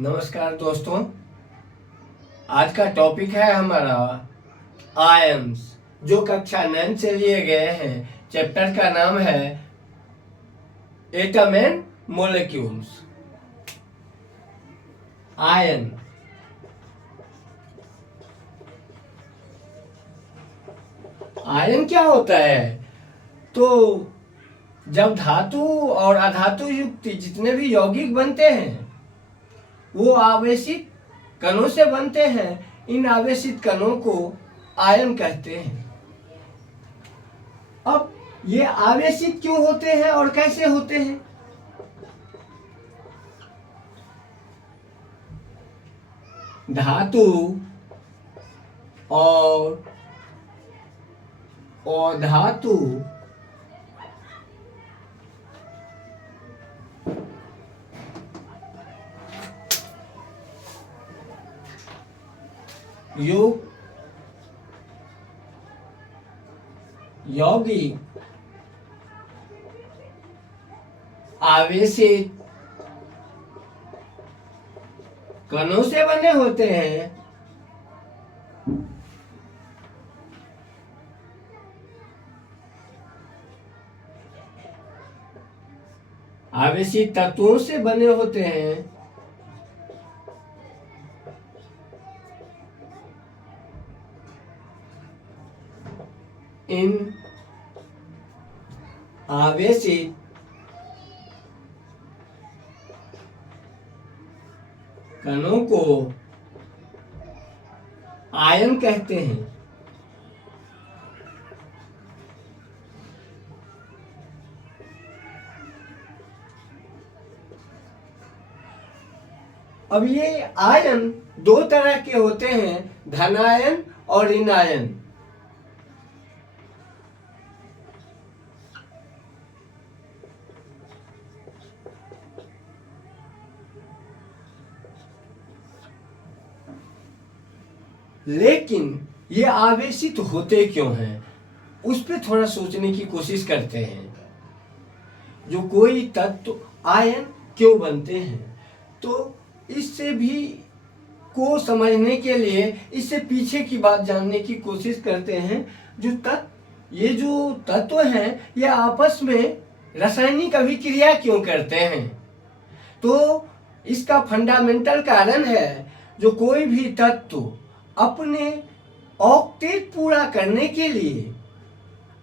नमस्कार दोस्तों। आज का टॉपिक है हमारा आयन्स, जो कक्षा 9 से लिए गए हैं। चैप्टर का नाम है atom and molecules. Ion ion क्या होता है? तो जब धातु और अधातु युक्त जितने भी यौगिक बनते हैं वो आवेशित कणों से बनते हैं। इन आवेशित कणों को आयन कहते हैं। अब ये आवेशित क्यों होते हैं और कैसे होते हैं? धातु और अधातु यौगिक आवेशित कणों से बने होते हैं। आवेशित तत्वों से बने होते हैं। इन आवेशित कणों को आयन कहते हैं। अब ये आयन दो तरह के होते हैं, धनायन और ऋणायन। लेकिन ये आवेशित होते क्यों हैं, उस पर थोड़ा सोचने की कोशिश करते हैं। जो कोई तत्व आयन क्यों बनते हैं, तो इससे भी को समझने के लिए इससे पीछे की बात जानने की कोशिश करते हैं। ये जो तत्व हैं ये आपस में रासायनिक अभिक्रिया क्यों करते हैं? तो इसका फंडामेंटल कारण है, जो कोई भी तत्व अपने ऑक्टेट पूरा करने के लिए,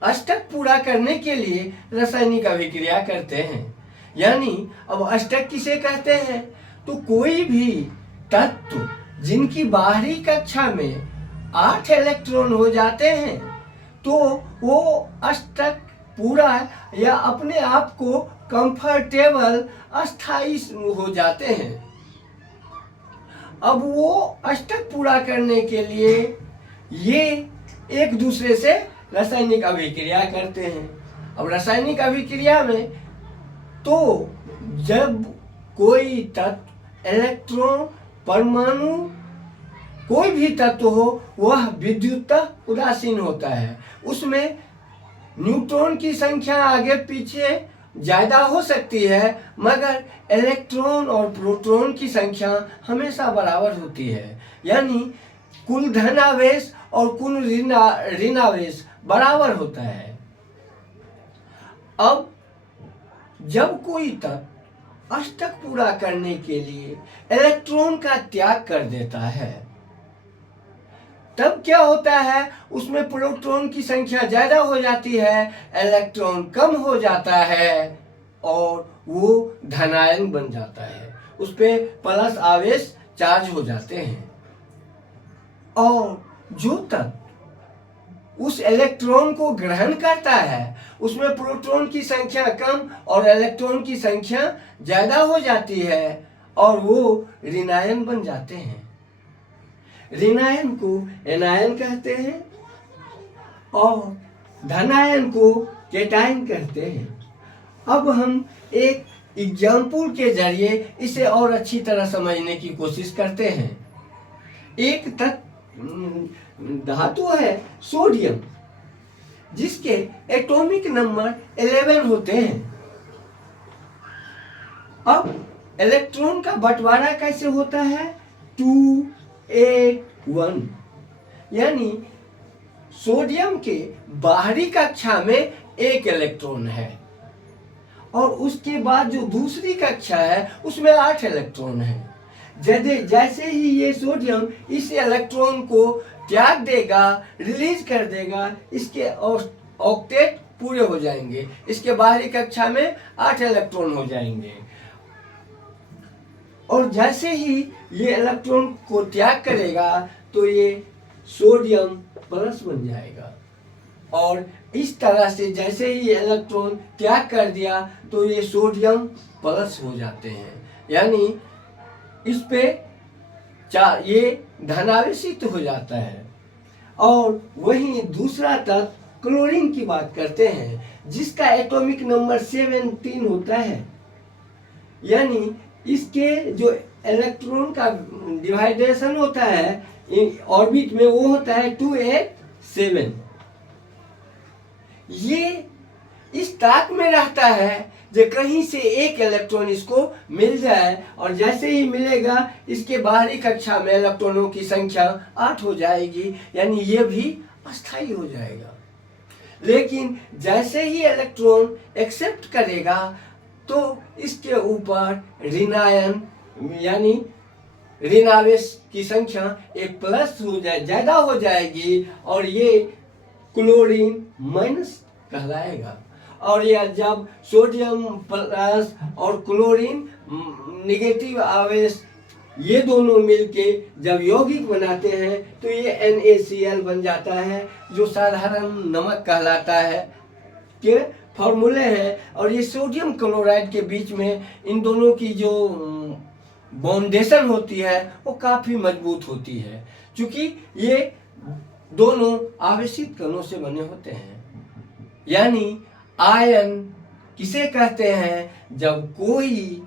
अष्टक पूरा करने के लिए रासायनिक अभिक्रिया करते हैं। यानी अब अष्टक किसे कहते हैं? तो कोई भी तत्व जिनकी बाहरी कक्षा में 8 इलेक्ट्रॉन हो जाते हैं तो वो अष्टक पूरा या अपने आप को कंफर्टेबल अस्थाई हो जाते हैं। अब वो अष्टक पूरा करने के लिए ये एक दूसरे से रासायनिक अभिक्रिया करते हैं। अब रासायनिक अभिक्रिया में तो जब कोई तत्व, इलेक्ट्रॉन, परमाणु, कोई भी तत्व हो वह विद्युतः उदासीन होता है। उसमें न्यूट्रॉन की संख्या आगे पीछे ज्यादा हो सकती है, मगर इलेक्ट्रॉन और प्रोटॉन की संख्या हमेशा बराबर होती है। यानी कुल धनावेश और कुल ऋणावेश बराबर होता है। अब जब कोई तत्व अष्टक पूरा करने के लिए इलेक्ट्रॉन का त्याग कर देता है, तब क्या होता है? उसमें प्रोटॉन की संख्या ज्यादा हो जाती है, इलेक्ट्रॉन कम हो जाता है और वो धनायन बन जाता है। उस पे प्लस आवेश चार्ज हो जाते हैं। और जो तत्व उस इलेक्ट्रॉन को ग्रहण करता है उसमें प्रोटॉन की संख्या कम और इलेक्ट्रॉन की संख्या ज्यादा हो जाती है और वो ऋणायन बन जाते हैं। ऋणायन को एनायन कहते हैं और धनायन को केटायन कहते हैं। अब हम एक एग्जाम्पल के जरिए इसे और अच्छी तरह समझने की कोशिश करते हैं। एक धातु है सोडियम, जिसके एटॉमिक नंबर 11 होते हैं। अब इलेक्ट्रॉन का बंटवारा कैसे होता है? 281, यानी सोडियम के बाहरी कक्षा में एक इलेक्ट्रॉन है और उसके बाद जो दूसरी कक्षा है उसमें 8 इलेक्ट्रॉन है। जैसे ही ये सोडियम इस इलेक्ट्रॉन को त्याग देगा, रिलीज कर देगा, इसके ऑक्टेट पूरे हो जाएंगे, इसके बाहरी कक्षा में 8 इलेक्ट्रॉन हो जाएंगे। और जैसे ही ये इलेक्ट्रॉन को त्याग करेगा तो ये सोडियम प्लस बन जाएगा। और इस तरह से जैसे ही इलेक्ट्रॉन त्याग कर दिया तो ये सोडियम प्लस हो जाते हैं, यानी इस पे ये धनावेशित हो जाता है। और वहीं दूसरा तत्व क्लोरीन की बात करते हैं, जिसका एटॉमिक नंबर 17 होता है, यानी इसके जो इलेक्ट्रॉन का डिवाइडेशन होता है ऑर्बिट में वो होता है 287। ये इस ताक में रहता है जो कहीं से एक इलेक्ट्रॉन इसको मिल जाए, और जैसे ही मिलेगा इसके बाहरी कक्षा में इलेक्ट्रॉनों की संख्या 8 हो जाएगी, यानी ये भी अस्थायी हो जाएगा। लेकिन जैसे ही इलेक्ट्रॉन एक्सेप्ट करेगा तो इसके ऊपर ऋणायन यानी ऋणावेश की संख्या एक प्लस हो जाए ज़्यादा हो जाएगी और ये क्लोरीन माइनस कहलाएगा। और यह जब सोडियम प्लस और क्लोरीन निगेटिव आवेश ये दोनों मिलके जब यौगिक बनाते हैं तो ये NaCl बन जाता है, जो साधारण नमक कहलाता है के फॉर्मूले हैं। और ये सोडियम क्लोराइड के बीच में इन दोनों की जो बॉन्डेशन होती है वो काफ़ी मजबूत होती है, क्योंकि ये दोनों आवेशित कणों से बने होते हैं। यानी आयन किसे कहते हैं? जब कोई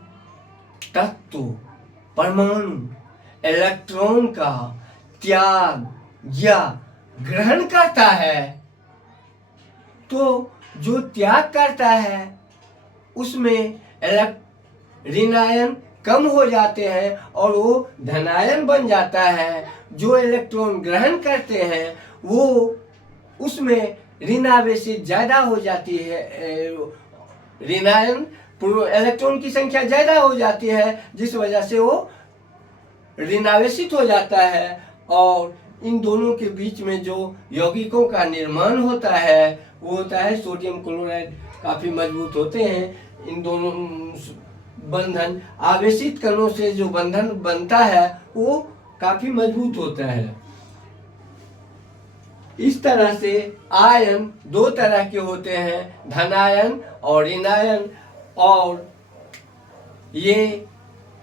तत्व परमाणु इलेक्ट्रॉन का त्याग या ग्रहण करता है, तो जो त्याग करता है उसमें ऋणायन कम हो जाते हैं और वो धनायन बन जाता है। जो इलेक्ट्रॉन ग्रहण करते हैं वो उसमें ऋणावेशित ज़्यादा हो जाती है, ऋणायन इलेक्ट्रॉन की संख्या ज़्यादा हो जाती है, जिस वजह से वो ऋणावेशित हो जाता है। और इन दोनों के बीच में जो यौगिकों का निर्माण होता है वो होता है सोडियम क्लोराइड। काफ़ी मजबूत होते हैं इन दोनों बंधन, आवेशित कणों से जो बंधन बनता है वो काफ़ी मजबूत होता है। इस तरह से आयन दो तरह के होते हैं, धनायन और ऋणायन, और ये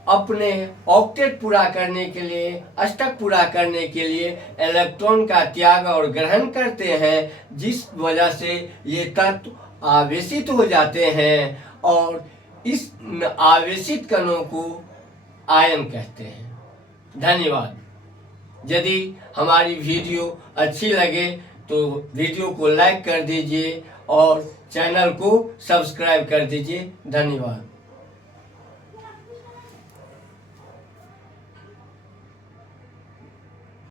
अपने ऑक्टेट पूरा करने के लिए, अष्टक पूरा करने के लिए इलेक्ट्रॉन का त्याग और ग्रहण करते हैं, जिस वजह से ये तत्व आवेशित हो जाते हैं और इस आवेशित कणों को आयन कहते हैं। धन्यवाद। यदि हमारी वीडियो अच्छी लगे तो वीडियो को लाइक कर दीजिए और चैनल को सब्सक्राइब कर दीजिए। धन्यवाद।